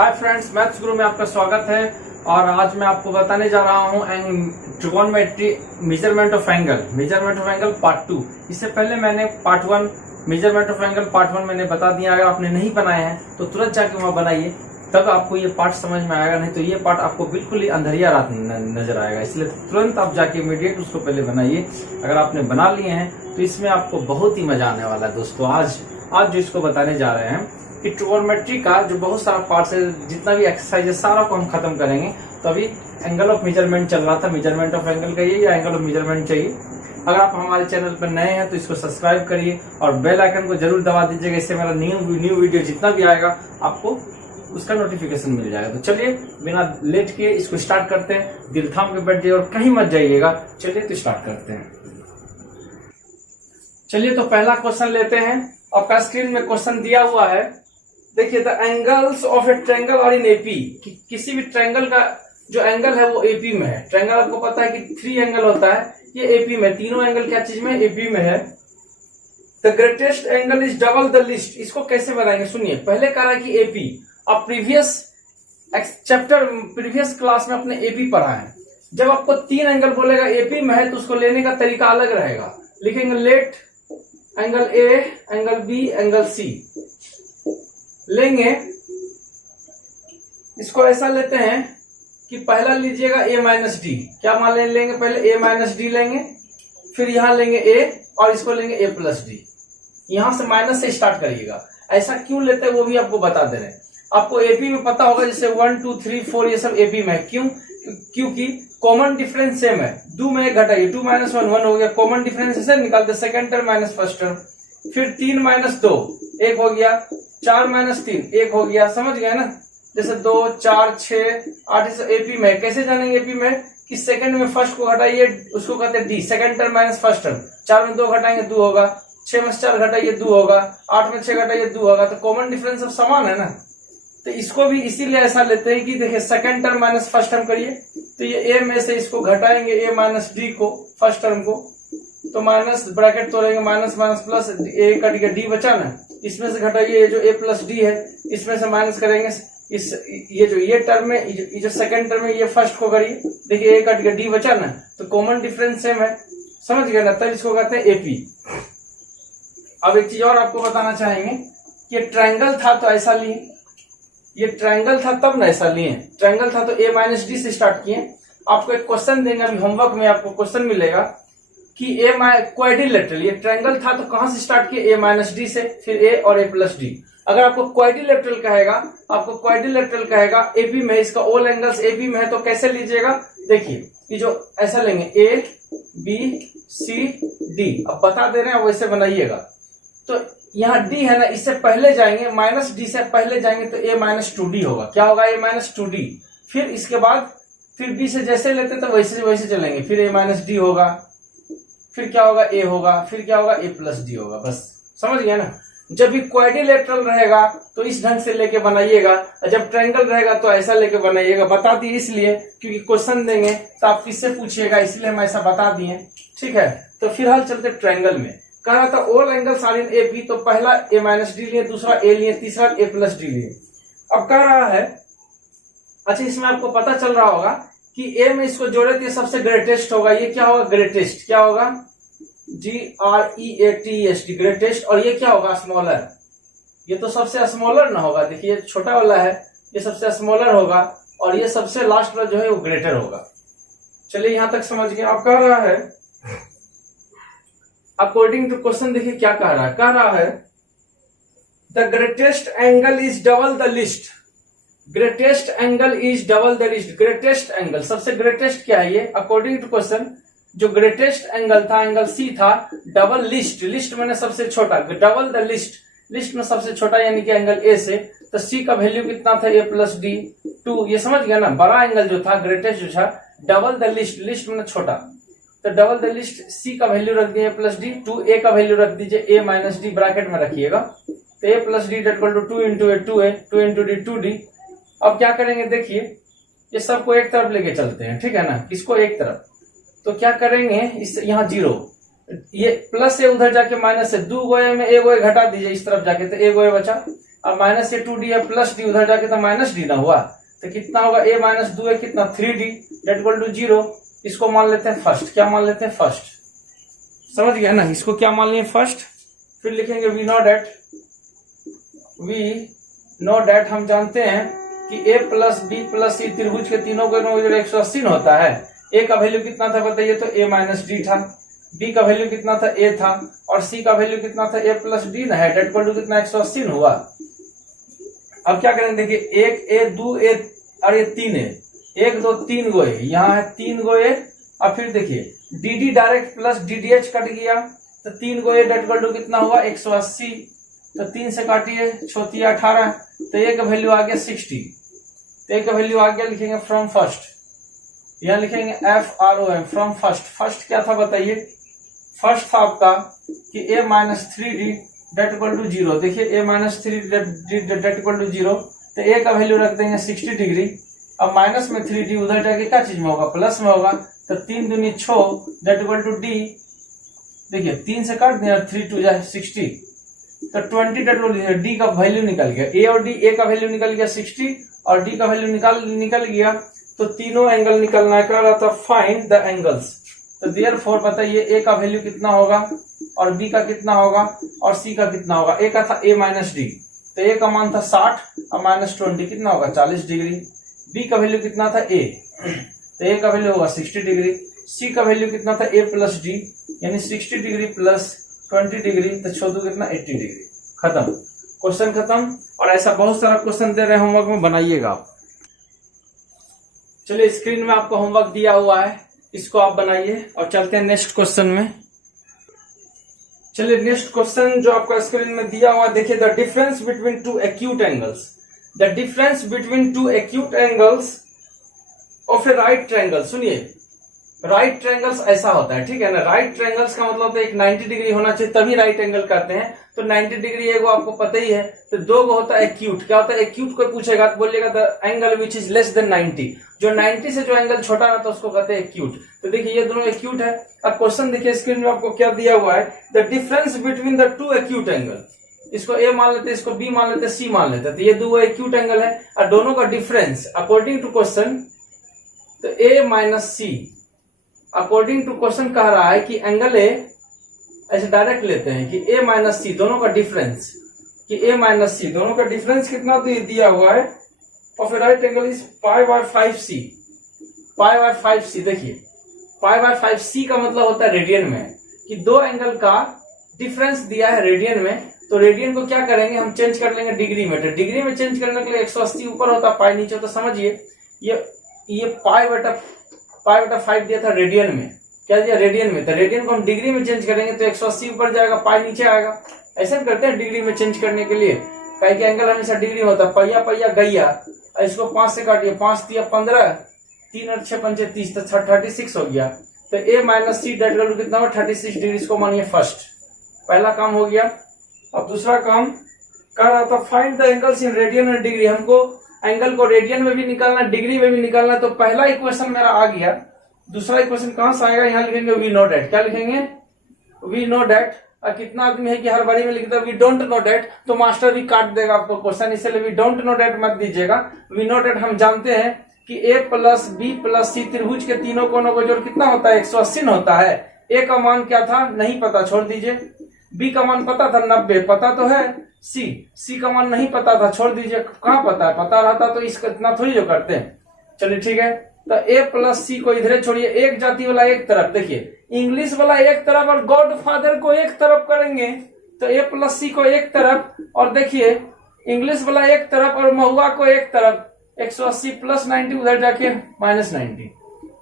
Hi friends, maths गुरु में आपका स्वागत है। और आज मैं आपको बताने जा रहा हूँ trigonometry measurement of angle part 2। इससे पहले मैंने part 1 measurement of angle part 1 मैंने बता दिया। अगर आपने नहीं बनाए हैं तो तुरंत जाके वहां बनाइए, तब आपको ये पार्ट समझ में आएगा। नहीं तो ये पार्ट आपको बिल्कुल ही अंधेरिया रात नजर आएगा। इसलिए तुरंत आप जाके इमीडिएट उसको पहले बनाइए। अगर आपने बना लिए हैं तो इसमें आपको बहुत ही मजा आने वाला है दोस्तों। आज जो इसको बताने जा रहे हैं कि ट्रिगोनोमेट्री का जो बहुत सारा पार्ट है, जितना भी एक्सरसाइज है, सारा को हम खत्म करेंगे। तो अभी एंगल ऑफ मेजरमेंट चल रहा था, मेजरमेंट ऑफ एंगल का या एंगल ऑफ मेजरमेंट चाहिए। अगर आप हमारे चैनल पर नए हैं तो इसको सब्सक्राइब करिए और बेल आइकन को जरूर दबा दीजिएगा। इससे मेरा न्यू वीडियो जितना भी आएगा आपको उसका नोटिफिकेशन मिल जाएगा। तो चलिए बिना लेट किए इसको स्टार्ट करते हैं। दिल थाम के बैठ जाइए और कहीं मत जाइएगा। चलिए तो स्टार्ट करते हैं। चलिए तो पहला क्वेश्चन लेते हैं। आपका स्क्रीन में क्वेश्चन दिया हुआ है, देखिए। The angles of a triangle are in AP. किसी भी ट्रायंगल का जो एंगल है वो एपी में है। ट्रायंगल आपको पता है कि 3 एंगल होता है, ये एपी में, तीनों एंगल क्या चीज में, एपी में है। The greatest angle is double the least. इसको कैसे बनाएंगे सुनिए। पहले कह रहा है कि एपी, अब प्रीवियस क्लास में अपने एपी पढ़ा है। जब आपको 3 एंगल बोलेगा एपी में है तो उसको लेने का तरीका अलग रहेगा। लिखेंगे let angle A, angle B, angle C लेंगे। इसको ऐसा लेते हैं कि पहला लीजिएगा a माइनस डी। क्या मान लेंगे, पहले a माइनस डी लेंगे, फिर यहां लेंगे a और इसको लेंगे a प्लस डी। यहां से माइनस से स्टार्ट करिएगा। ऐसा क्यों लेते हैं वो भी आपको बता दे रहे हैं। आपको एपी में पता होगा, जैसे 1 2 3 4 ये सब एपी में है। क्योंकि कॉमन डिफरेंस सेम है। 2 में 1 घटाइए, 2 माइनस 1 1 हो गया। कॉमन डिफरेंस ऐसे निकालते, second term minus first term. फिर 3 माइनस 2 1 हो गया, 4 माइनस 3 1 हो गया। समझ गए ना। जैसे 2 4 6 8 एपी में। कैसे जानेंगे एपी में कि सेकंड में फर्स्ट को घटाइए, उसको कहते हैं D, second term minus first term. 4 में 2 घटाएंगे 2 होगा, 6 में 4 घटाइए 2 होगा, 8 में 6 घटाइए 2 होगा। तो कॉमन डिफरेंस सब समान है ना। तो इसको भी इसीलिए ऐसा लेते हैं कि देखिए second term minus first term करिए तो ये ए में से इसको घटाएंगे, ए माइनस डी को, फर्स्ट टर्म को, तो माइनस ब्रैकेट तोड़ेंगे, माइनस माइनस प्लस, ए कट गया, डी बचा ना। इसमें से घटाइए, ये जो ए प्लस डी है इसमें से माइनस करेंगे इस, ये टर्म में, ये जो सेकंड टर्म है ये फर्स्ट को करिए, देखिए ए कट गया, डी बचा ना। तो कॉमन डिफरेंस सेम है, समझ गए ना। तब इसको कहते हैं एपी। अब एक चीज और आपको बताना चाहेंगे कि ये ट्रायंगल था तो ऐसा लिए, ये ट्रायंगल था तब ना ऐसा लिए। ट्रायंगल था तो a माइनस डी से स्टार्ट किए। आपको एक क्वेश्चन देंगे अभी होमवर्क में, आपको क्वेश्चन मिलेगा कि क्वाड्रिलेटरल, ये ट्रायंगल था तो कहां से स्टार्ट किए, a माइनस डी से, फिर a और a प्लस डी। अगर आपको क्वाड्रिलेटरल कहेगा, एपी में, इसका ऑल एंगल्स एपी में है, तो कैसे लीजिएगा। देखिए ये जो ऐसा लेंगे a b c d, अब बता दे रहे हैं वैसे बनाइएगा। तो यहाँ d है ना, इससे पहले जाएंगे, माइनस डी से पहले जाएंगे तो a माइनस 2d होगा। क्या होगा, a माइनस 2d। फिर इसके बाद फिर b से जैसे लेते तो वैसे चलेंगे, फिर a माइनस डी होगा, फिर क्या होगा, a होगा, फिर क्या होगा, a प्लस डी होगा। बस समझ गया ना। जब भी क्वाड्रिलेटरल रहेगा तो इस ढंग से लेके बनाइएगा, और जब ट्रायंगल रहेगा तो ऐसा लेके बनाइएगा। बता दिए इसलिए क्योंकि क्वेश्चन देंगे तो आप किससे पूछिएगा, इसलिए हम ऐसा बता दिए, ठीक है। तो फिलहाल चलते ट्रायंगल में। कह रहा था all angles are in AP, तो पहला a माइनस डी लिए, दूसरा a लिए, तीसरा a प्लस डी लिए। अब कह रहा है, अच्छा इसमें आपको पता चल रहा होगा कि a में इसको जोड़े तो ये सबसे ग्रेटेस्ट होगा। ये क्या होगा, ग्रेटेस्ट, क्या होगा, GREATEST, ग्रेटेस्ट। और ये क्या होगा, स्मॉलर। ये तो सबसे स्मॉलर ना होगा, देखिए ये छोटा वाला है, ये सबसे स्मॉलर होगा, और ये सबसे लास्ट वाला जो है वो ग्रेटर होगा। चलिए यहां तक समझ गए। अब कह रहा है अकॉर्डिंग टू क्वेश्चन, देखिए क्या कह रहा है the greatest angle is double the list. Greatest angle is double the list. Greatest angle, सबसे ग्रेटेस्ट क्या है ये, अकॉर्डिंग टू क्वेश्चन जो ग्रेटेस्ट एंगल था, एंगल सी था, डबल लिस्ट, लिस्ट मैंने सबसे छोटा, डबल द लिस्ट, लिस्ट में सबसे छोटा यानी कि एंगल ए से। तो सी का वैल्यू कितना था, a प्लस डी 2। ये समझ गया ना। बड़ा एंगल जो था, ग्रेटेस्ट जो था, डबल द लिस्ट, लिस्ट में छोटा, तो डबल द लिस्ट सी का वैल्यू रख दिए प्लस डी, 2a का वैल्यू रख दीजिए a माइनस डी, ब्रैकेट में रखिएगा। तो a plus D equal to 2 into A 2a, 2 into D 2d। अब क्या करेंगे, देखिए ये सबको एक तरफ लेके चलते हैं, ठीक है ना। किसको, एक तरफ। तो क्या करेंगे, इस यहाँ 0, ये प्लस है, उधर जाके माइनस है, 2 गोए में 1 गोए घटा दीजिए इस तरफ जाके, तो 1 गोए बचा। अब माइनस ये 2d है प्लस डी, उधर जाके तो माइनस डी ना हुआ, तो कितना होगा a माइनस 2 है कितना 3d डेट इक्वल टू 0। इसको मान लेते हैं फर्स्ट, क्या मान लेते हैं फर्स्ट, समझ गया ना, इसको क्या मान लिए फर्स्ट। फिर लिखेंगे वी नो डेट हम जानते हैं कि a प्लस बी प्लस सी त्रिभुज के तीनों का 180 होता है। a का वैल्यू कितना था बताइए, तो a माइनस डी था, b का वैल्यू कितना था a था, और c का वैल्यू कितना था a प्लस डी ना है, डेट इक्वल टू कितना 180 हुआ। अब क्या करेंगे देखिए, एक a 2 a और ये 3 a, 1 2 3 गो a, यहाँ है 3 गो a। अब फिर देखिए dd direct plus ddh cut गया, तो 3 गो a डेट इक्वल टू कितना हुआ 180, तो 3 से काटिए 6 18, तो a का वैल्यू आ गया 60, तो a का वैल्यू आ गया, लिखेंगे फ्रॉम फर्स्ट, यहाँ लिखेंगे FROM फ्रॉम फर्स्ट। फर्स्ट क्या था बताइए, फर्स्ट था आपका कि a minus 3d that equal to 0। देखिए a minus 3d that equal to 0, तो a का वैल्यू रख देंगे 60 डिग्री। अब माइनस में 3d उधर जाके क्या चीज में होगा, प्लस में होगा, तो 3 दूनी 6 डेट इक्वल टू d, देखिए 3 से काट दिया 3 2 जाए 60, तो 20 डेट इक्वल d का वैल्यू निकल गया, a और d, a का वैल्यू निकल गया 60 और d का वैल्यू निकल गया, तो तीनों एंगल निकलना है, क्या रहा था फाइंड द एंगल्स। तो देयरफॉर बताइए a का वैल्यू कितना होगा और b का कितना होगा और c का कितना होगा। a का था a माइनस डी, तो a का मान था 60 और माइनस 20 कितना होगा 40 डिग्री। b का वैल्यू कितना था a, तो a का वैल्यू होगा 60 डिग्री। c का वैल्यू कितना था a प्लस डी, यानी 60 डिग्री प्लस 20 डिग्री, तो 6 कितना 80 डिग्री। खत्म, क्वेश्चन खत्म। और ऐसा बहुत सारा क्वेश्चन दे रहे हैं होमवर्क में, बनाइएगा आप। चलिए स्क्रीन में आपको होमवर्क दिया हुआ है, इसको आप बनाइए और चलते हैं नेक्स्ट क्वेश्चन में। चलिए नेक्स्ट क्वेश्चन जो आपका स्क्रीन में दिया हुआ, देखिए the difference between two acute angles, the difference between two acute angles of A right triangle. सुनिए, राइट ट्रायंगल्स ऐसा होता है, ठीक है ना, राइट ट्रायंगल्स का मतलब तो एक 90 डिग्री होना चाहिए तभी राइट एंगल कहते हैं। तो 90 डिग्री एगो आपको पता ही है, तो दो गो होता है एक्यूट। क्या होता है एक्यूट, कोई पूछेगा तो बोलिएगा the angle which is less than 90, जो 90 से जो एंगल छोटा रहता है उसको कहते हैं एक्यूट। तो देखिए ये दोनों एक्यूट है। अब क्वेश्चन देखिए स्क्रीन में आपको क्या दिया हुआ है, the difference between the two acute angle. इसको ए मान लेते, इसको बी मान लेते, सी मान लेते, तो ये दो एक्यूट एंगल है और दोनों का डिफरेंस अकॉर्डिंग टू क्वेश्चन, तो A minus C according to question कह रहा है कि एंगल ए, ऐसे डायरेक्ट लेते हैं कि ए माइनस सी दोनों का डिफरेंस, कि ए माइनस सी दोनों का डिफरेंस कितना दिया हुआ है of A right angle is pi by 5c, pi by 5c। देखिए पाई बाय 5c का मतलब होता है रेडियन में, कि दो एंगल का डिफरेंस दिया है रेडियन में, तो रेडियन को क्या करेंगे हम चेंज कर लेंगे डिग्री में। तो डिग्री में चेंज करने के लिए 180 ऊपर होता है, पाई नीचे होता, समझिए ये पाई बटा 5 दिया था रेडियन में, क्या दिया रेडियन में, तो रेडियन को हम डिग्री में चेंज करेंगे तो 180 ऊपर जाएगा, पाई नीचे आएगा। ऐसे करते हैं डिग्री में चेंज करने के लिए, कहीं के एंगल हमेशा डिग्री होता है। पहिया पहिया गैया, इसको 5 से काटिए, 5 दिया 15, 3 और 6 पंचे 30, तो 36 हो गया। तो A minus C date value कितना हुआ 36 डिग्री, इसको मानिए फर्स्ट, पहला काम हो गया। अब दूसरा काम कर रहा था find the angles in radian and degree, हमको एंगल को रेडियन में भी निकालना, डिग्री में भी निकालना। तो पहला इक्वेशन मेरा आ गया। दूसरा इक्वेशन कहां से आएगा, यहाँ लिखेंगे वी नो डेट, क्या लिखेंगे वी नो डेट। और कितना आदमी है कि हर बारी में लिखता है वी डोंट नो डेट, तो मास्टर भी काट देगा आपको क्वेश्चन, इसलिए वी डोंट नो डेट मत दीजिएगा। वी नो डेट हम जानते हैं कि ए प्लस बी प्लस सी त्रिभुज के तीनों कोनों का जोड़ कितना होता है 180 होता है। ए का मान क्या था नहीं पता, छोड़ दीजिए। बी का मान पता था 90, पता तो है। सी का मान नहीं पता था, छोड़ दीजिए। कहाँ पता है, पता रहता तो इसका इतना थोड़ी जो करते हैं। चलिए ठीक है, तो ए प्लस सी को इधर छोड़िए, एक जाति वाला एक तरफ, देखिए इंग्लिश वाला एक तरफ और गॉड फादर को एक तरफ करेंगे, तो ए प्लस सी को एक तरफ, और देखिए इंग्लिश वाला एक तरफ और महुआ को एक तरफ, 180 प्लस 90 उधर जाके माइनस 90,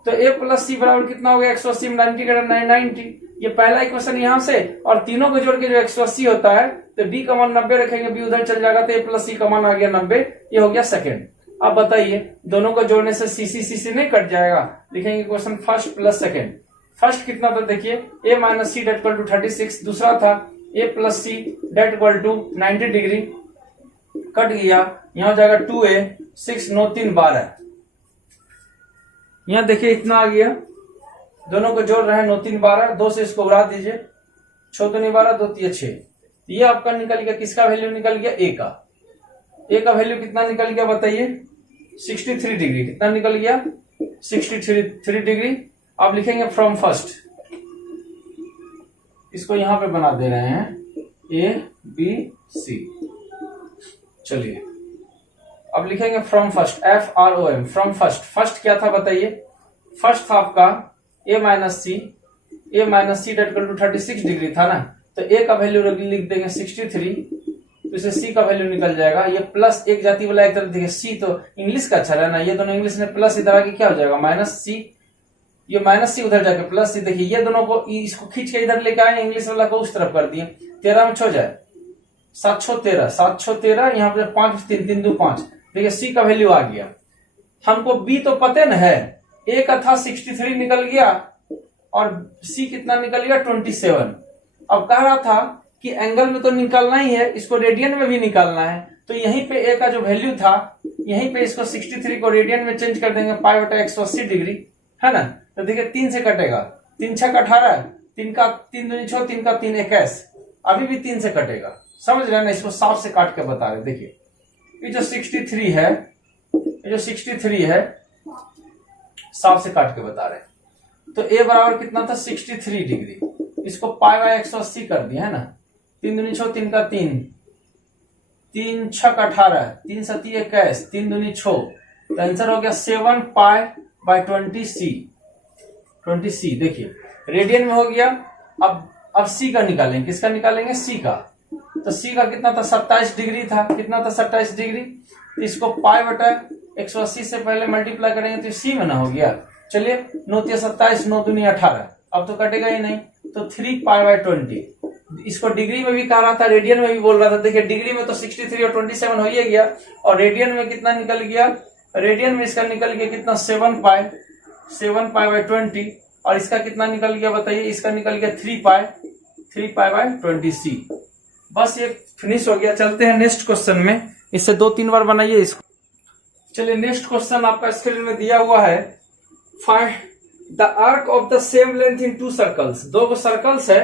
तो ए प्लस सी बराबर कितना हो गया 180 में 90 का 90। ये पहला इक्वेशन यहाँ से, और तीनों को जोड़ के जो 180 होता है, तो बी का मान 90 रखेंगे, बी उधर चल जाएगा, तो ए प्लस सी का मान आ गया 90। ये हो गया सेकंड। अब बताइए दोनों को जोड़ने से सी नहीं कट जाएगा, लिखेंगे question first plus second. First कितना था देखिए A minus C that equal to 36, दूसरा था A plus C that equal to 90 degree, cut गया, यहाँ हो जाएगा 2a 6 9 3 12। यहाँ देखिए इतना आ गया, दोनों को जोड़ रहे हैं 9 3 12, 2 से इसको उड़ा दीजिए, 6 2 12 2 3 6, ये आपका निकल गया, किसका वैल्यू निकल गया ए का। ए का वैल्यू कितना निकल गया बताइए, 63 डिग्री। कितना निकल गया, 63 डिग्री। आप लिखेंगे फ्रॉम फर्स्ट, इसको यहां पे बना दे रहे हैं ए बी सी। चलिए अब लिखेंगे from first, FROM, from first. First क्या था बताइए, फर्स्ट था आपका a minus C, a minus C that to 36 degree था ना, तो a का वैल्यू लिख देंगे 63, तो इसे c का वैल्यू निकल जाएगा। ये प्लस एक जाति वाला एक तरफ देखिए, c तो इंग्लिश का अच्छा है ना, ये दोनों इंग्लिश में प्लस इधर आके क्या हो जाएगा माइनस सी, ये माइनस सी उधर जाके प्लस सी। देखिए ये दोनों को इसको खींच के इधर लेके आए, इंग्लिश वाला को उस तरफ कर दिए, 13 में 6 जाए 7 6 13, 7 6 13, यहाँ पे 5 3 3 2 5। देखिए सी का वैल्यू आ गया। हमको बी तो पते न है, ए का था 63 निकल गया और सी कितना निकल गया 27। अब कह रहा था कि एंगल में तो निकालना ही है, इसको रेडियन में भी निकालना है, तो यहीं पे ए का जो वैल्यू था यहीं पे इसको 63 को रेडियन में चेंज कर देंगे, पाई बटा 180 डिग्री है ना। तो देखिए 3 से कटेगा, 3 6 का 18, 3 का 3 दूनी 6, 3 का 3 21, अभी भी 3 से कटेगा। समझ रहे हैं ना, इसको साफ से काट के बता रहे। देखिए ये जो 63 है, ये जो 63 है साफ से काट के बता रहे हैं। तो ए बराबर कितना था 63 डिग्री, इसको पाई बाय 180 कर दिया है ना, 3 दूनी 6, 3 का 3, 3 6 का 18, 3 7 21, 3 दूनी 6, तो आंसर हो गया 7 पाई बाय 20 सी। देखिए रेडियन में हो गया। अब सी का निकालेंगे, किसका निकालेंगे, सी का। तो सी का कितना था 27 डिग्री था, कितना था 27 डिग्री, तो इसको पाई बटा 180 से पहले मल्टीप्लाई करेंगे तो सी में ना हो गया। चलिए 9 3 27, 9 दूनी 18, अब तो कटेगा ही नहीं, तो 3 पाई बाय 20। इसको डिग्री में भी कह रहा था, रेडियन में भी बोल रहा था। देखिए डिग्री में तो 63 और 27 हो ही गया, और रेडियन में कितना निकल गया, रेडियन में इसका निकल गया कितना 7 पाई बाय 20, और इसका कितना निकल गया बताइए, इसका निकल गया 3 पाई बाय 20 सी। बस ये फिनिश हो गया। चलते हैं नेक्स्ट क्वेश्चन में, इससे 2-3 बार बनाइए इसको। चलिए नेक्स्ट क्वेश्चन आपका स्क्रीन में दिया हुआ है, find the arc of the same length in 2 circles. 2 circles है,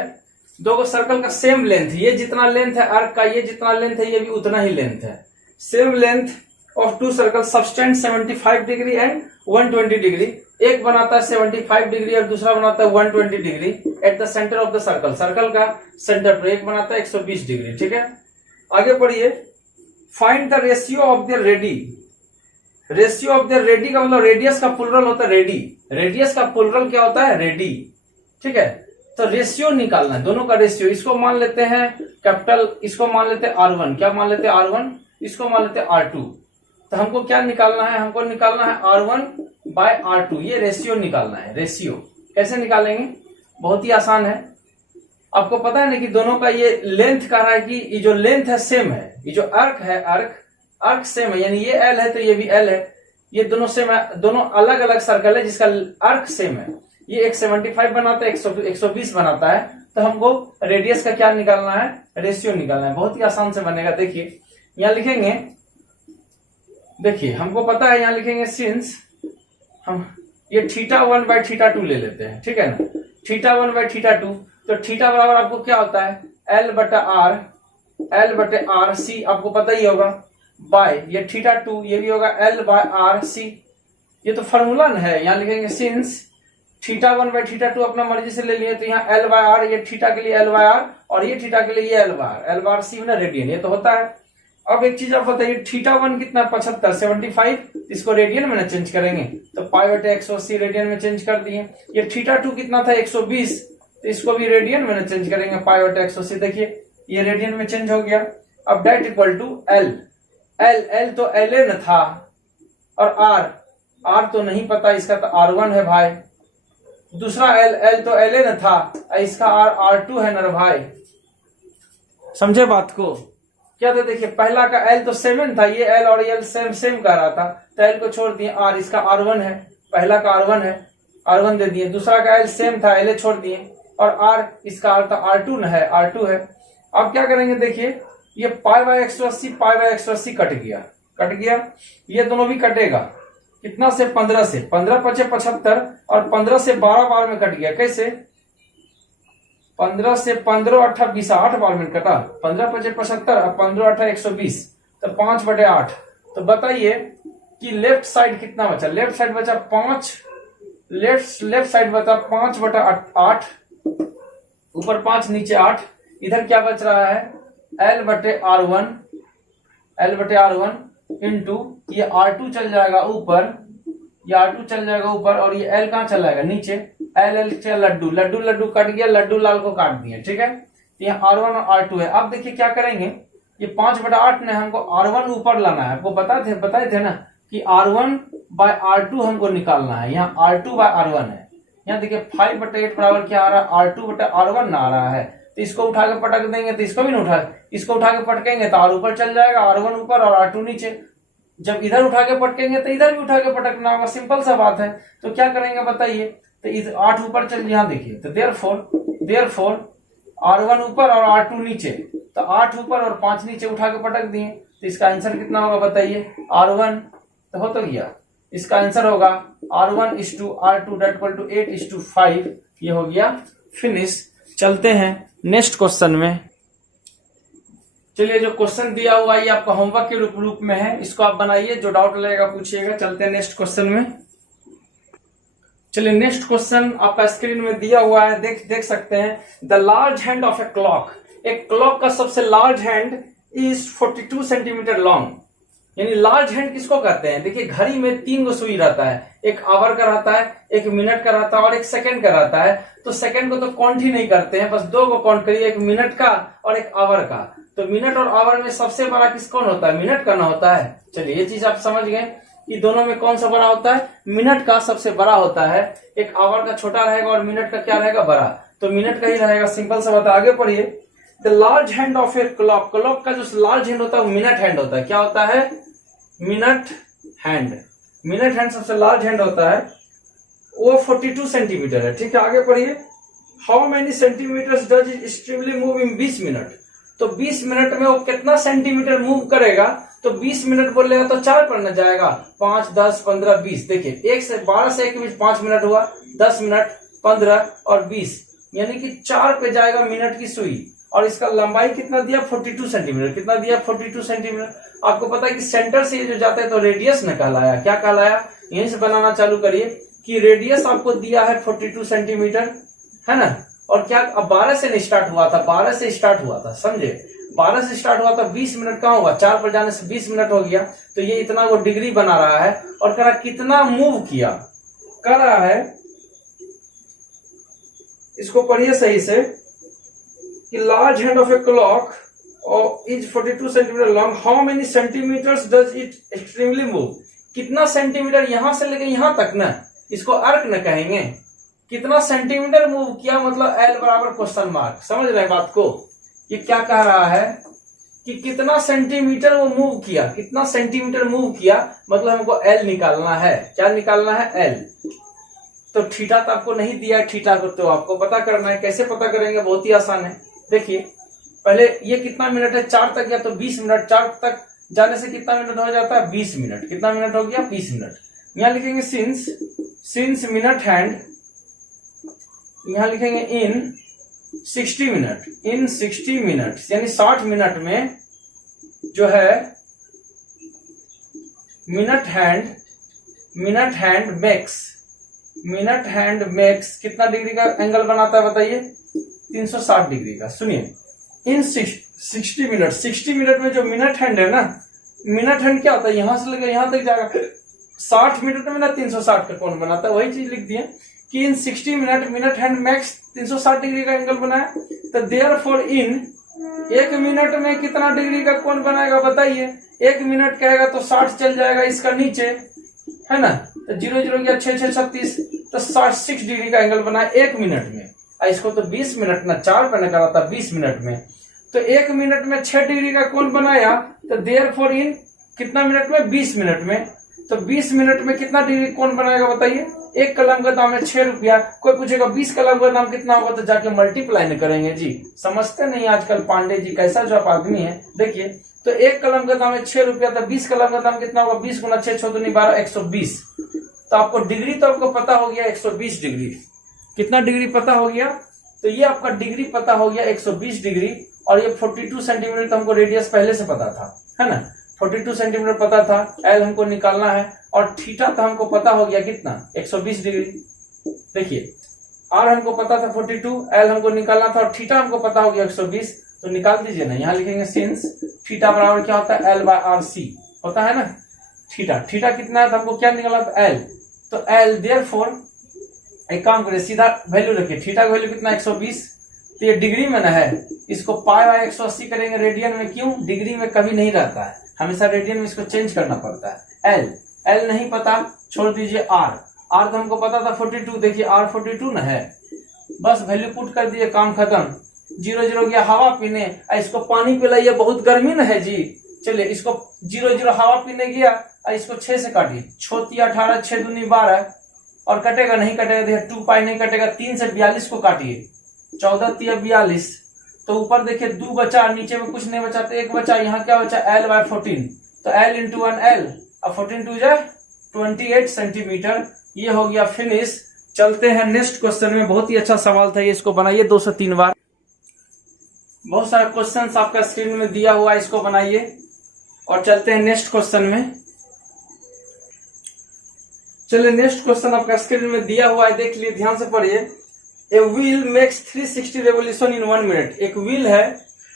2 सर्कल का सेम लेंथ, ये जितना लेंथ है आर्क का, ये जितना लेंथ है ये भी उतना ही लेंथ है। Same length of 2 circle subtend 75 degree and 120 degree. एक बनाता है 75 डिग्री और दूसरा बनाता है 120 degree at the centre of the circle. Circle का सेंटर पर एक बनाता है 120 डिग्री। ठीक है, आगे पढ़िए। Find the ratio of the ready. Ratio of the ready का मतलब रेडियस का प्लुरल होता है रेडी, रेडियस का प्लुरल क्या होता है रेडी। ठीक है, तो रेशियो निकालना है दोनों का रेशियो। इसको मान लेते हैं कैपिटल, इसको मान लेते हैं R1, क्या मान लेते हैं R1, इसको मान लेते हैं R2। तो हमको क्या निकालना है, हमको निकालना है R1 बाय R2, ये रेशियो निकालना है। रेशियो कैसे निकालेंगे, बहुत ही आसान है। आपको पता है ना कि दोनों का ये लेंथ कह रहा है कि ये जो लेंथ है सेम है, ये जो आर्क है आर्क सेम है, यानी ये L है तो ये भी L है, ये दोनों सेम है, दोनों अलग अलग सर्कल है जिसका आर्क सेम है। ये एक 75 बनाता है, 120 बनाता है, तो हमको रेडियस का क्या निकालना है, रेशियो निकालना है। बहुत ही आसान से बनेगा। देखिए यहां लिखेंगे, देखिए हमको पता है, यहां लिखेंगे सिंस हम ये θ1 बाय θ2 ले लेते हैं। ठीक है ना, θ1 बाय θ2, तो थीटा बराबर आपको क्या होता है L बटा R सी, आपको पता ही होगा, बाय ये θ2 ये भी होगा L बाय R सी। ये तो फॉर्मूला है। यहाँ लिखेंगे सिंस θ1 बाय θ2 अपना मर्जी से ले लिए, तो यहाँ L बाय R, ये थीटा के लिए L बाय R और ये थीटा के लिए ये L बाय R ना रेडियन, ये तो होता है। अब एक चीज आप बताइए, θ1 कितना 75, 75, इसको रेडियन में ना चेंज करेंगे, तो पाई बटे 180 रेडियन में चेंज कर दिए। ये θ2 कितना था 120, तो इसको भी रेडियन में ना चेंज करेंगे, पाई बटे 180। देखिए ये रेडियन में चेंज हो गया। अब डेट इक्वल टू L तो ln था, और R तो नहीं पता, इसका तो R1 है भाई। दूसरा L तो ln था, इसका R2 है ना भाई। समझे बात को क्या था, देखिए पहला का L तो सेवन था, ये L और L सेम कर रहा था, तो L को छोड़ दिए, R इसका R1 है, पहला का R1 है, R1 दे दिए। दूसरा का L सेम था, L छोड़ दिए, और R इसका R2 न है, R2 है। अब क्या करेंगे, देखिए ये पाई बाय 180 कट गया, ये दोनों भी कटेगा कितना से 15 से, 15 पचे 75 और 15 से 12 बार में कट गया। कैसे, 15 से 15 8 20, 8 बार में कटा, 15 पचे 75 और 15 8 120, तो 5/8। तो बताइए कि लेफ्ट साइड कितना बचा, लेफ्ट साइड बचा 5, लेफ्ट साइड बचा 5/8, ऊपर 5 नीचे 8, इधर क्या बच रहा है L/R1 इंटू ये R2 चल जाएगा ऊपर, ये R2 चल जाएगा ऊपर और ये L कहाँ चल जाएगा नीचे, L लड्डू कट गया, लड्डू लाल को काट दिया, ठीक है। तो यहाँ R1 और R2 है। अब देखिए क्या करेंगे, ये 5/8 ने हमको R1 ऊपर लाना है, आपको बताए थे ना कि R1/R2 हमको निकालना है, यहाँ R2/R1 है। यहाँ देखिए 5/8 बराबर क्या आ रहा है, R2/R1 ना आ रहा है। तो इसको उठा के पटक देंगे तो इसको भी नहीं इसको उठा के पटकेंगे तो R ऊपर चल जाएगा, R1 ऊपर और R2 नीचे। जब इधर उठा के पटकेंगे तो इधर भी उठा के पटकना होगा, सिंपल सा बात है। तो क्या करेंगे बताइए, तो 8 ऊपर चल, यहाँ देखिए, तो देयरफॉर R1 ऊपर और R2 नीचे, तो 8 ऊपर और 5 नीचे उठा के पटक दिए। तो इसका आंसर कितना होगा बताइए, R1 तो हो तो गया, इसका आंसर होगा R1:R2 = 8:5। ये हो गया फिनिश। चलते हैं नेक्स्ट क्वेश्चन में। चलिए जो क्वेश्चन दिया हुआ ये आपका होमवर्क के रूप में है, इसको आप बनाइए, जो डाउट लगेगा पूछिएगा। चलते हैं नेक्स्ट क्वेश्चन में। चलिए नेक्स्ट क्वेश्चन आपका स्क्रीन में दिया हुआ है, देख सकते हैं। The large hand of a clock, एक क्लॉक का सबसे large hand is 42 centimetre long. यानी लार्ज हैंड किसको कहते हैं, देखिए घड़ी में 3 गो सुई रहता है, एक आवर का रहता है, एक मिनट का रहता है और एक सेकंड का रहता है। तो सेकंड को तो काउंट ही नहीं करते हैं, बस 2 को काउंट करिए, एक मिनट का और एक आवर का। तो मिनट और आवर में सबसे बड़ा किस कौन होता है, मिनट का ना होता है। चलिए ये चीज आप समझ गए कि दोनों में कौन सा बड़ा होता है, मिनट का सबसे बड़ा होता है। एक आवर का छोटा रहेगा और मिनट का क्या रहेगा, बड़ा। तो मिनट का ही रहेगा, सिंपल सा बात। आगे पढ़िए। The large hand of a clock, clock का जो लार्ज हैंड होता है वो मिनट हैंड होता है। क्या होता है, मिनट हैंड सबसे लार्ज हैंड होता है, वो 42 सेंटीमीटर है, ठीक है। आगे पढ़िए। How many centimetres does it extremely move in 20 minute. तो 20 मिनट में वो कितना सेंटीमीटर मूव करेगा, तो 20 मिनट बोलेगा तो 4 पर न जाएगा, 5, 10, 15, 20। देखिए 1 से 12 से 1 के बीच 5 मिनट हुआ, 10 मिनट, 15 और 20, यानी कि 4 पे जाएगा मिनट की सुई। और इसका लंबाई कितना दिया, 42 सेंटीमीटर। कितना दिया, 42 सेंटीमीटर। आपको पता है कि सेंटर से ये जो जाता है तो रेडियस न कहलाया, क्या कहलाया, यहीं से बनाना चालू करिए कि रेडियस आपको दिया है 42 सेंटीमीटर, है ना। और क्या, अब 12 से नहीं स्टार्ट हुआ था, 12 से स्टार्ट हुआ था, समझे। 12 से स्टार्ट हुआ था, 20 मिनट कहाँ हुआ, 4 पर जाने से 20 मिनट हो गया। तो ये इतना वो डिग्री बना रहा है और कह रहा कितना मूव किया, कह रहा है। इसको पढ़िए सही से कि large hand of a clock is 42 centimetre long, how many centimetres does it extremely move. कितना सेंटीमीटर यहां से लेकर यहां तक ना, इसको अर्क न कहेंगे। कितना सेंटीमीटर मूव किया, मतलब L बराबर क्वेश्चन मार्क। समझ रहे बात को, ये क्या कह रहा है कि कितना सेंटीमीटर वो मूव किया, कितना सेंटीमीटर मूव किया, मतलब हमको L निकालना है। क्या निकालना है, L। तो थीटा तो आपको नहीं दिया है, थीटा को तो आपको पता करना है। कैसे पता करेंगे, बहुत ही आसान है। देखिए पहले ये कितना मिनट है, 4 तक गया तो 20 मिनट, 4 तक जाने से कितना मिनट हो जाता है, 20 मिनट। कितना मिनट हो गया, 20 मिनट। यहां लिखेंगे सिंस मिनट हैंड, यहां लिखेंगे इन 60 मिनट, इन 60 मिनट, यानी 60 मिनट में जो है मिनट हैंड मेक्स कितना डिग्री का एंगल बनाता है बताइए, 360 डिग्री का। सुनिए, इन 60 मिनट में जो मिनट हैंड है ना, मिनट हैंड क्या होता है, यहां से लेकर यहां तक जाएगा। 60 मिनट में ना 360 का कोण बनाता है, वही चीज लिख दिए कि इन 60 minute minute hand max 360 degree का एंगल बनाया। तो देयरफॉर इन 1 मिनट में कितना डिग्री का कोण बनाएगा बताइए। 1 मिनट कहेगा तो 60 चल जाएगा इसका नीचे, है ना। तो 0 0 गया 6 6 36, तो 60 डिग्री का एंगल बनाया 1 मिनट में। इसको तो 20 मिनट ना 4 पे निकाला था, 20 मिनट में। तो 1 मिनट में 6 डिग्री का कोण बनाया। तो देयरफॉर इन कितना मिनट में, 20 मिनट में। तो 20 मिनट में कितना डिग्री कोण बनाएगा बताइए। 1 कलम का दाम है 6 रुपया। कोई पूछेगा 20 कलम का दाम कितना होगा, तो जाके मल्टीप्लाई नहीं करेंगे जी, समझते नहीं आजकल पांडे जी कैसा जो आप आदमी है। देखिए तो 1 कलम का दाम है 6 रुपया, तो 20 कलम का दाम कितना होगा, 20 गुना 6 6 12 120। तो आपको डिग्री तो आपको पता हो गया 120 डिग्री। कितना डिग्री पता हो गया, तो ये आपका डिग्री पता हो गया 120 डिग्री। और ये 42 सेंटीमीटर तो हमको रेडियस पहले से पता था, है ना। 42 सेंटीमीटर पता था, एल हमको निकालना है, और थीटा तो हमको पता हो गया कितना 120 डिग्री। देखिए आर हमको पता था 42, एल हमको निकालना था और थीटा हमको पता हो गया 120, तो निकाल दीजिए ना। यहाँ लिखेंगे सिंस थीटा बराबर क्या होता है, एल बाय आर सी होता है ना। थीटा कितना है, तो हमको क्या निकाला था, एल, तो एल देयरफॉर एक काम करिए सीधा वैल्यू रखिए, थीटा का वैल्यू कितना 120, तो ये डिग्री में ना है, इसको पाई बाय 180 करेंगे रेडियन में, क्यों, डिग्री में कभी नहीं रहता है, हमेशा रेडियन में इसको चेंज करना पड़ता है। एल नहीं पता, छोड़ दीजिए। आर तो हमको पता था 42, देखिए आर 42 ना है, बस वैल्यू पुट कर दिए, काम खत्म। 0 गया हवा पीने, इसको पानी पिलाइए, बहुत गर्मी ना है जी। चलिए इसको 0 हवा पीने गया, इसको 6 से काटिए, 6 18, 6 दूनी 12, और कटेगा नहीं कटेगा, देखिए 2 पाई नहीं कटेगा, 3 से 42 को काटिए, 14 42, तो ऊपर देखिए 2 बचा, नीचे में कुछ नहीं बचा, तो 1 बचा, यहाँ क्या बचा, एल बाय 14, तो एल इंटू 1 एल, अब 14 2 जा 28 सेंटीमीटर। ये हो गया फिनिश। चलते हैं नेक्स्ट क्वेश्चन में, बहुत ही अच्छा सवाल था ये, इसको बनाइए 2 से 3 बार। बहुत सारा क्वेश्चन आपका स्क्रीन में दिया हुआ है, इसको बनाइए और चलते हैं नेक्स्ट क्वेश्चन में। चलिए नेक्स्ट क्वेश्चन आपका स्क्रीन में दिया हुआ है, देख लिए, ध्यान से पढ़िए। A wheel makes 360 revolution in 1 minute. एक व्हील है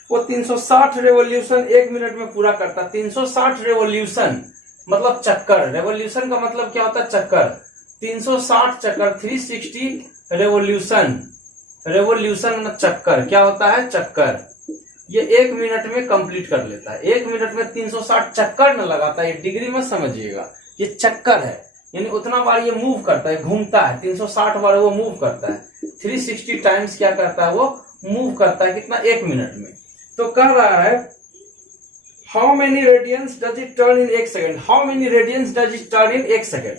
वो 360 रेवोल्यूशन 1 मिनट में पूरा करता है। 360 रेवोल्यूशन मतलब चक्कर, रेवोल्यूशन का मतलब क्या होता है, चक्कर। 360 चक्कर, 360 रेवोल्यूशन, रेवोल्यूशन चक्कर क्या होता है, चक्कर। ये 1 मिनट में कंप्लीट कर लेता है। 1 मिनट में 360 चक्कर न लगाता है, ये डिग्री में समझिएगा, ये चक्कर है, यानी उतना बार ये मूव करता है, घूमता है, 360 बार वो मूव करता है। 360 टाइम्स क्या करता है, वो मूव करता है, कितना, 1 मिनट में। तो कह रहा है how many radians does it turn in 1 second, how many radians does it turn in 1 second.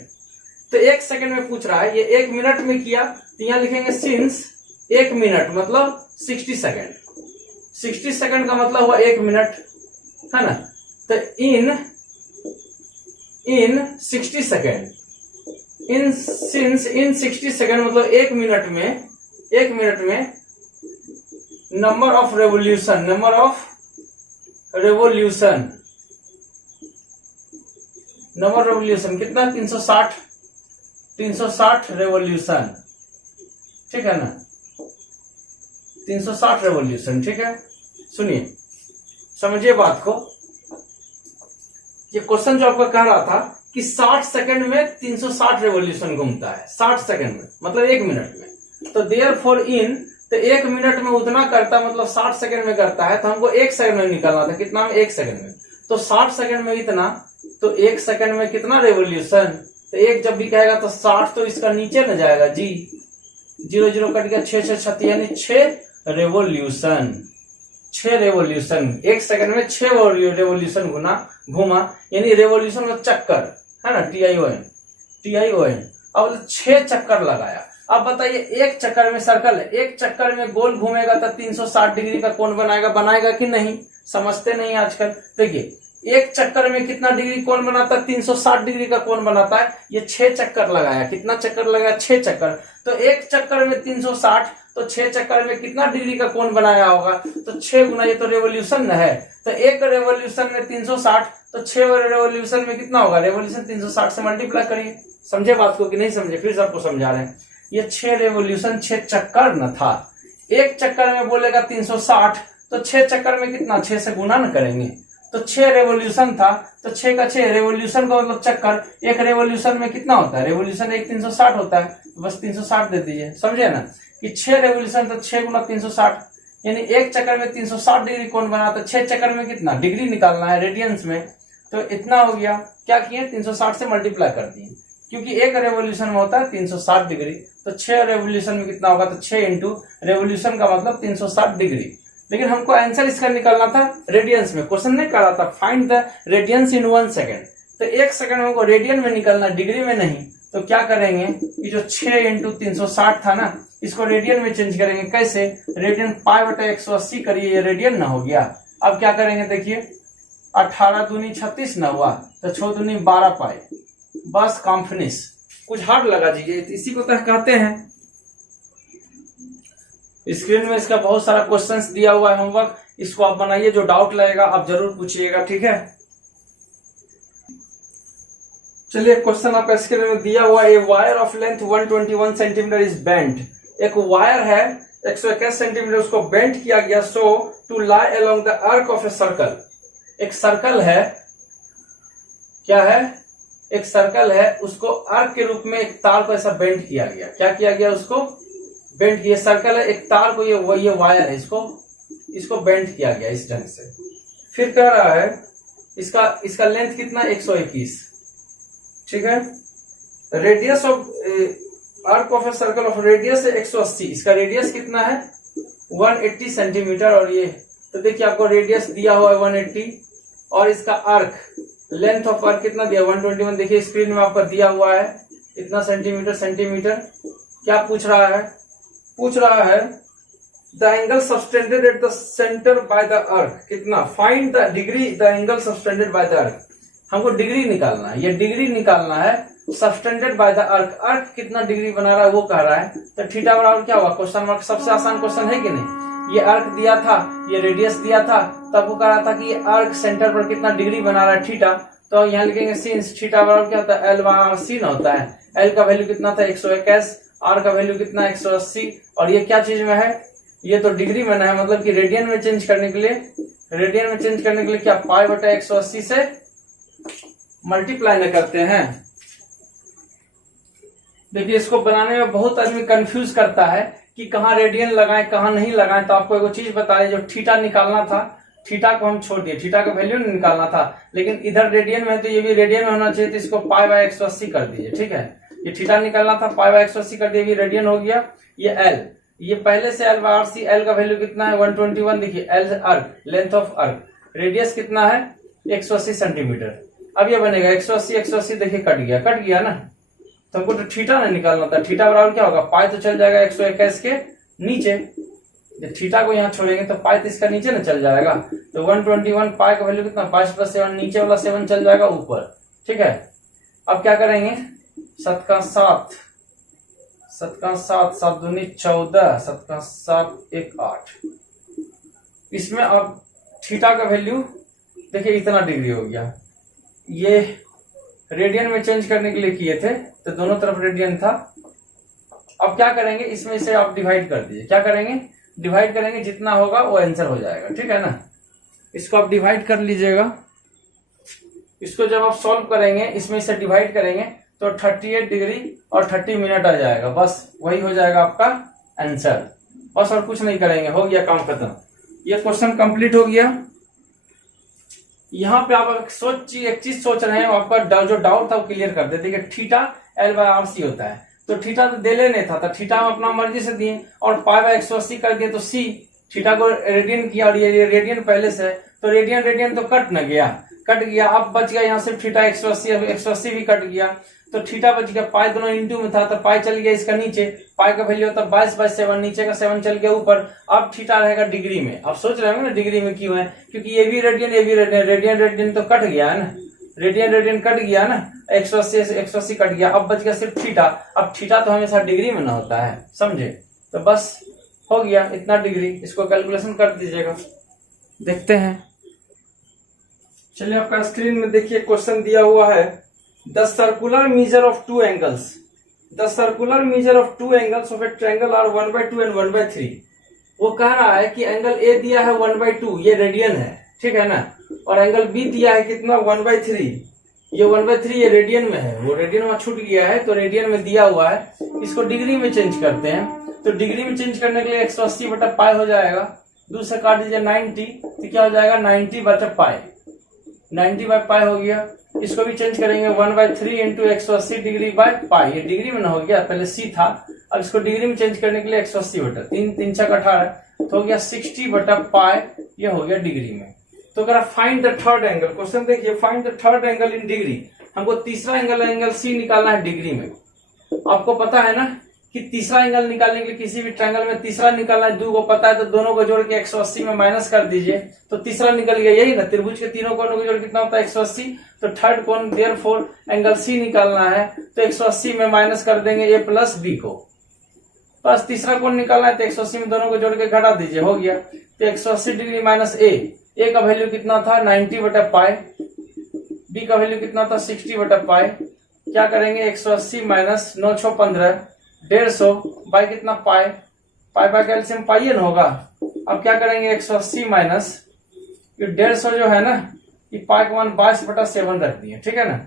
तो 1 सेकेंड में पूछ रहा है, ये 1 मिनट में किया, तो यहां लिखेंगे सिंस 1 मिनट मतलब 60 सेकेंड, 60 सेकेंड का मतलब हुआ 1 मिनट, है ना। तो इन 60 सेकेंड, सिंस इन 60 सेकेंड मतलब 1 मिनट में number of revolution, number revolution कितना, 360 रेवोल्यूशन, ठीक है ना, 360 रेवोल्यूशन, ठीक है। सुनिए, समझिए बात को। ये क्वेश्चन जो आपका कह रहा था कि 60 सेकंड में 360 रेवोल्यूशन घूमता है, 60 सेकंड में मतलब 1 मिनट में। तो देयरफॉर इन, तो 1 मिनट में उतना करता मतलब 60 सेकंड में करता है, तो हमको 1 सेकंड में निकालना था, कितना में, 1 सेकंड में। तो 60 सेकंड में इतना, तो 1 सेकंड में कितना रेवोल्यूशन, तो 1 जब भी कहेगा तो 60 तो इसका नीचे न जाएगा जी, 0 कट गया, 6 36, यानी 6 रेवोल्यूशन, 6 रेवोल्यूशन 1 सेकंड में 6 रेवोल्यूशन घूमा, यानी रेवोल्यूशन का चक्कर है ना, TION। अब 6 चक्कर लगाया। अब बताइए, एक चक्कर में सर्कल है, एक चक्कर में गोल घूमेगा तो 360 डिग्री का कोण बनाएगा कि नहीं, समझते नहीं आजकल। देखिए एक चक्कर में कितना डिग्री कोण बनाता है, 360 डिग्री का कोण बनाता है। ये 6 चक्कर लगाया, कितना चक्कर लगाया, 6 चक्कर। तो एक चक्कर में 360, तो 6 चक्कर में कितना डिग्री का कोण बनाया होगा, तो 6 गुना, ये तो रेवोल्यूशन न है, तो एक रेवोल्यूशन में 360, तो 6 रेवोल्यूशन में कितना होगा, रेवोल्यूशन 360 से मल्टीप्लाई करिए। समझे बात को कि नहीं समझे, फिर सबको समझा रहे हैं। ये 6 रेवोल्यूशन 6 चक्कर न था, एक चक्कर में बोलेगा 360, तो 6 चक्कर में कितना, 6 से गुना न करेंगे, तो 6 रेवोल्यूशन था, तो 6 का 6 रेवोल्यूशन का मतलब चक्कर, एक रेवोल्यूशन में कितना होता है, रेवोल्यूशन एक 360 होता है, तो बस 360 दे दीजिए। समझे ना कि 6 रेवोल्यूशन तो 6 गुना 360, यानी एक चक्कर में 360 डिग्री कोण बना, तो 6 चक्कर में कितना डिग्री निकालना है रेडियंस में, तो इतना हो गया। क्या किए, 360 से मल्टीप्लाई कर दिए, क्योंकि एक रेवोल्यूशन में होता है 360 डिग्री, तो 6 रेवोल्यूशन में कितना होगा, तो 6 इंटू रेवोल्यूशन का मतलब 360 डिग्री। लेकिन हमको आंसर इसका निकालना था रेडियंस में, क्वेश्चन नहीं कर रहा था find the radians in 1 second, तो 1 सेकेंड हमको रेडियन में निकालना, डिग्री में नहीं। तो क्या करेंगे, ये जो 6 इंटू 360 था ना, इसको रेडियन में चेंज करेंगे। कैसे, रेडियन पाई बटा 180 करिए, ये रेडियन ना हो गया। अब क्या करेंगे, देखिए 18 दूनी 36 ना हुआ, तो 6 दूनी 12 पाई, बस काम फिनिश। कुछ हार्ड लगा दीजिए, इसी को कहते हैं। स्क्रीन में इसका बहुत सारा क्वेश्चंस दिया हुआ है होमवर्क, इसको आप बनाइए, जो डाउट लगेगा आप जरूर पूछिएगा, ठीक है। चलिए क्वेश्चन आपका स्क्रीन में दिया हुआ, a wire of length 121 centimetre is bent. एक वायर है 121 सेंटीमीटर, उसको बेंट किया गया so to lie along the arc of a circle. एक सर्कल है, क्या है, एक सर्कल है, उसको आर्क के रूप में एक तार को ऐसा बेंट किया गया। क्या किया गया, उसको बेंट किया। सर्कल है, एक तार को, ये वायर है, इसको बेंट किया गया इस ढंग से। फिर कह रहा है इसका लेंथ कितना, 121, ठीक है। Radius of arc of a circle of radius है 180, इसका रेडियस कितना है 180 सेंटीमीटर। और ये तो देखिए आपको रेडियस दिया हुआ है 180, और इसका आर्क, लेंथ ऑफ आर्क कितना दिया 121, देखिए स्क्रीन में आपका दिया हुआ है इतना सेंटीमीटर। क्या पूछ रहा है the angle subtended at the centre by the arc, कितना, find the degree the angle subtended by the arc. हमको डिग्री निकालना है, ये डिग्री निकालना है subtended by the arc. Arc कितना डिग्री बना रहा है वो कह रहा है, तो थीटा बराबर क्या हुआ, क्वेश्चन मार्क। सबसे आसान क्वेश्चन है कि नहीं। ये आर्क दिया था, ये रेडियस दिया था, तब वो कह रहा था कि ये आर्क सेंटर पर कितना डिग्री बना रहा है, थीटा। तो यहाँ लिखेंगे सिंस थीटा बराबर क्या होता है, L/R/C ना होता है। L का वैल्यू कितना था 121, R का वैल्यू कितना 180, और ये क्या चीज में है, ये तो डिग्री में है, मतलब कि रेडियन में चेंज करने के लिए क्या पाई बटा 180 से मल्टीप्लाई न करते हैं। देखिए इसको बनाने में बहुत आदमी कंफ्यूज करता है कि कहाँ रेडियन लगाएं कहाँ नहीं लगाएं। तो आपको एक चीज बता दें, जो थीटा निकालना था, थीटा को हम छोड़ दिए, थीटा का वैल्यू नहीं निकालना था, लेकिन इधर रेडियन में है तो ये भी रेडियन में होना चाहिए, तो इसको पाई बाय 180 कर दीजिए, ठीक है। ये थीटा निकालना था, पाई बाय 180 कर दिए, ये रेडियन हो गया। ये L, ये पहले से L/R/C, L का वैल्यू कितना है 121, देखिए L arc, length of arc, radius कितना है 180 सेंटीमीटर। अब ये बनेगा 180 देखिए कट गया ना, तो हमको तो थीटा नहीं निकालना था। थीटा बराबर क्या होगा, पाई तो चल जाएगा 121 के नीचे, जब थीटा को यहाँ छोड़ेंगे तो पाई तो इसका नीचे ना चल जाएगा। तो 121 पाई का वैल्यू कितना, 5 + 7, नीचे वाला 7 चल जाएगा ऊपर, ठीक है। अब क्या करेंगे, 7 का 7, 7 दूनी 14, 7 का 7 1 8। इसमें अब थीटा का वैल्यू देखिए इतना डिग्री हो गया। ये रेडियन में चेंज करने के लिए किए थे, तो दोनों तरफ रेडियन था। अब क्या करेंगे, इसमें से आप डिवाइड कर दीजिए। क्या करेंगे, डिवाइड करेंगे, जितना होगा वो आंसर हो जाएगा, ठीक है ना। इसको आप डिवाइड कर लीजिएगा। इसको जब आप सॉल्व करेंगे, इसमें से डिवाइड करेंगे तो 38 डिग्री और 30 मिनट आ जाएगा, बस वही हो जाएगा आपका आंसर। बस और कुछ नहीं करेंगे, हो गया काम खत्म। ये क्वेश्चन कंप्लीट हो गया। यहाँ पे आप एक चीज सोच रहे हैं, आपका जो डाउट था वो क्लियर कर देते कि थीटा L/R/C होता है, तो थीटा तो दे लेने था, तो थीटा हम अपना मर्जी से दिए, और पाई बाय 180 कर दिए, तो C थीटा को रेडियन किया, और ये रेडियन पहले से है, तो रेडियन तो कट गया। अब बच गया यहाँ से थीटा 180 भी कट गया, तो थीटा बच गया। पाई दोनों इंटू में था, तो पाई चल गया इसका नीचे, पाई का वैल्यू होता 22/7, नीचे का 7 चल गया ऊपर। अब थीटा रहेगा डिग्री में। अब सोच रहे होंगे ना डिग्री में क्यों है, क्योंकि ये भी रेडियन तो कट गया है ना, रेडियन कट गया ना, 180 कट गया। अब बच गया सिर्फ थीटा। अब थीटा तो हमेशा डिग्री में ना होता है, समझे। तो बस हो गया इतना डिग्री, इसको कैलकुलेशन कर दीजिएगा, देखते हैं। चलिए आपका स्क्रीन में देखिए क्वेश्चन दिया हुआ है, the circular measure of two angles of a triangle are 1/2 and 1/3। वो कह रहा है कि एंगल ए दिया है 1/2, ये रेडियन है, ठीक है ना, और एंगल बी दिया है कितना 1/3, ये 1/3 ये रेडियन में है, वो रेडियन वहां छूट गया है, तो रेडियन में दिया हुआ है। इसको डिग्री में चेंज करते हैं, तो डिग्री में चेंज करने के लिए 180/पाई हो जाएगा, 2 से काट दीजिए 90, तो क्या हो जाएगा 90/पाई, 90/पाई हो गया। इसको भी चेंज करेंगे 1/3 इंटू 180 डिग्री बाय पाई, ये डिग्री में ना हो गया, पहले C था, अब इसको डिग्री में चेंज करने के लिए 180/3, 3 6 18, तो हो गया 60/पाई, ये हो गया डिग्री में। तो अगर find the third angle, question देखिए, find the third angle in degree. हमको तीसरा एंगल C निकालना है डिग्री में। आपको पता है ना कि तीसरा एंगल निकालने के लिए किसी भी ट्रायंगल में तीसरा निकालना है, 2 को पता है, तो दोनों को जोड़ के 180 में माइनस कर दीजिए, तो तीसरा निकल गया, यही ना। त्रिभुज के तीनों कोनों को जोड़ कितना होता है 180, तो थर्ड कोण देयरफॉर एंगल C निकालना है, तो 180 में माइनस कर देंगे A + B को, बस तीसरा कोण निकालना है, तो 180 में दोनों को जोड़ के घटा दीजिए, हो गया। तो 180 डिग्री माइनस A का वैल्यू कितना था 90/पाई, B का वैल्यू कितना था 60/पाई, क्या करेंगे 180 माइनस 9 6 15 150 बाई कितना पाई बाई का एलसीएम पाई न होगा। अब क्या करेंगे 180 माइनस ये 150 जो है ना ये पाई का मान 22/7 रख दिए, ठीक है ना।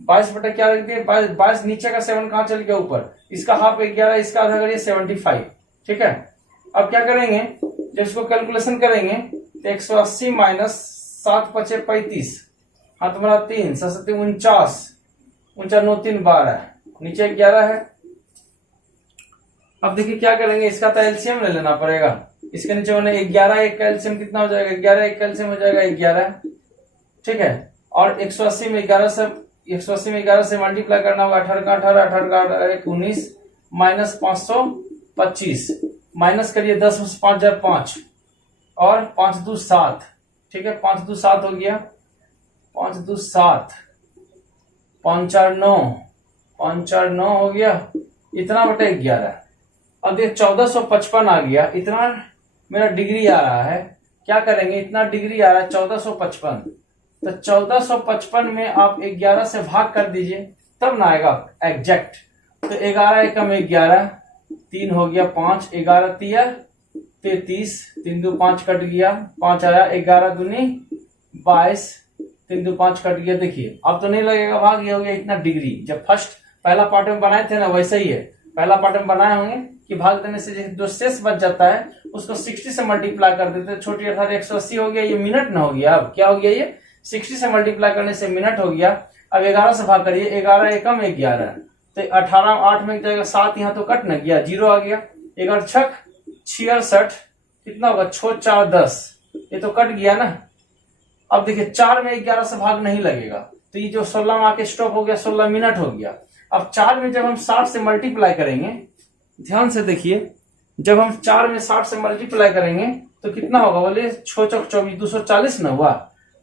22 क्या रख दिए 22 नीचे का 7 कहाँ चल गया ऊपर, इसका हाफ 11 इसका आधा करिए 75, ठीक है। अब क्या करेंगे जब इसको कैलकुलेशन करेंगे तो 180 माइनस 7 5 35 हाँ तुम्हारा 3 7 49 49 9 3 12 नीचे 11 है। अब देखिए क्या करेंगे इसका तो एलसीएम ले लेना पड़ेगा। इसके नीचे मैंने 11 एक का एलसीएम कितना हो जाएगा 11 एक का एलसीएम हो जाएगा 11, ठीक है। और 180 में 11 से मल्टीप्लाई करना होगा 18 का 18 18 का 19 माइनस 525 माइनस करिए 10 5 जाए 5 और 5 2 7, ठीक है। 5 2 7 हो गया 5 2 7 5 4 9 5 4 9 हो गया इतना बटे 11। अब ये 1455 आ गया, इतना मेरा डिग्री आ रहा है। क्या करेंगे इतना डिग्री आ रहा है 1455, तो 1455 में आप 11 से भाग कर दीजिए तब ना आएगा एग्जैक्ट। तो 11 एकम 11 3 हो गया 5 11 3 33 3 2 5 कट गया 5 आया 11 दूनी 22 3 2 5 कट गया। देखिए अब तो नहीं लगेगा भाग, ये हो गया इतना डिग्री। जब फर्स्ट पहला पार्ट में बनाए थे ना वैसे ही है, पहला पार्ट में बनाए होंगे कि भाग देने से जो शेष बच जाता है उसको 60 से मल्टीप्लाई कर देते, छोटी अर्थात 180 हो गया, ये मिनट ना हो गया। अब क्या हो गया ये 60 से मल्टीप्लाई करने से मिनट हो गया। अब 11 से भाग करिए 11 एकम 11 तो 18 8 में जाएगा 7 यहाँ तो कट न गया 0 आ गया 11 छक 66 कितना होगा 6 4 10 ये तो कट गया ना। अब देखिए 4 में 11 से भाग नहीं लगेगा तो ये जो 16 में आके स्टॉप हो गया 16 मिनट हो गया। अब 4 में जब हम 60 से मल्टीप्लाई करेंगे, ध्यान से देखिए, जब हम 4 में 60 से मल्टीप्लाई करेंगे तो कितना होगा बोले 6 चौक 24 240 ना हुआ,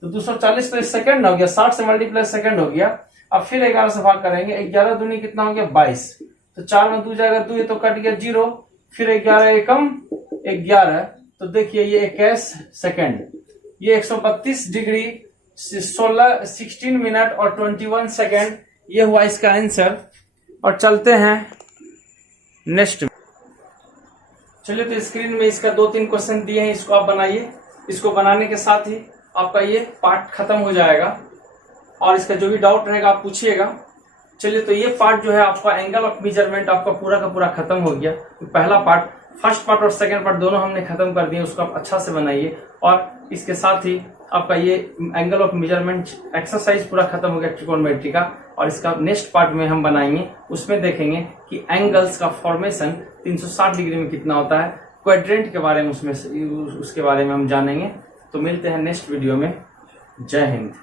तो 240 तो सेकंड हो गया, 60 से मल्टीप्लाई सेकंड हो गया। अब फिर 11 से भाग करेंगे 11 दूनी कितना हो गया 22, तो 4 में 2 जाएगा 2 ये तो कट गया 0, फिर 11 एकम 11 तो देखिए ये 21 सेकंड, ये 132 डिग्री 16 मिनट और 21 सेकंड, ये हुआ इसका आंसर। और चलते हैं नेक्स्ट। चलिए तो स्क्रीन में इसका 2-3 क्वेश्चन दिए हैं, इसको आप बनाइए। इसको बनाने के साथ ही आपका ये पार्ट खत्म हो जाएगा और इसका जो भी डाउट रहेगा आप पूछिएगा। चलिए तो ये पार्ट जो है आपका एंगल ऑफ मेजरमेंट आपका पूरा का पूरा खत्म हो गया। तो पहला पार्ट, फर्स्ट पार्ट और सेकंड पार्ट दोनों हमने खत्म कर दिए, उसको आप अच्छा से बनाइए। और इसके साथ ही आपका ये एंगल ऑफ मेजरमेंट एक्सरसाइज पूरा खत्म हो गया ट्रिगोनोमेट्री का। और इसका नेक्स्ट पार्ट में हम बनाएंगे, उसमें देखेंगे कि एंगल्स का फॉर्मेशन 360 डिग्री में कितना होता है, क्वाड्रेंट के बारे में उसके बारे में हम जानेंगे। तो मिलते हैं नेक्स्ट वीडियो में। जय हिंद।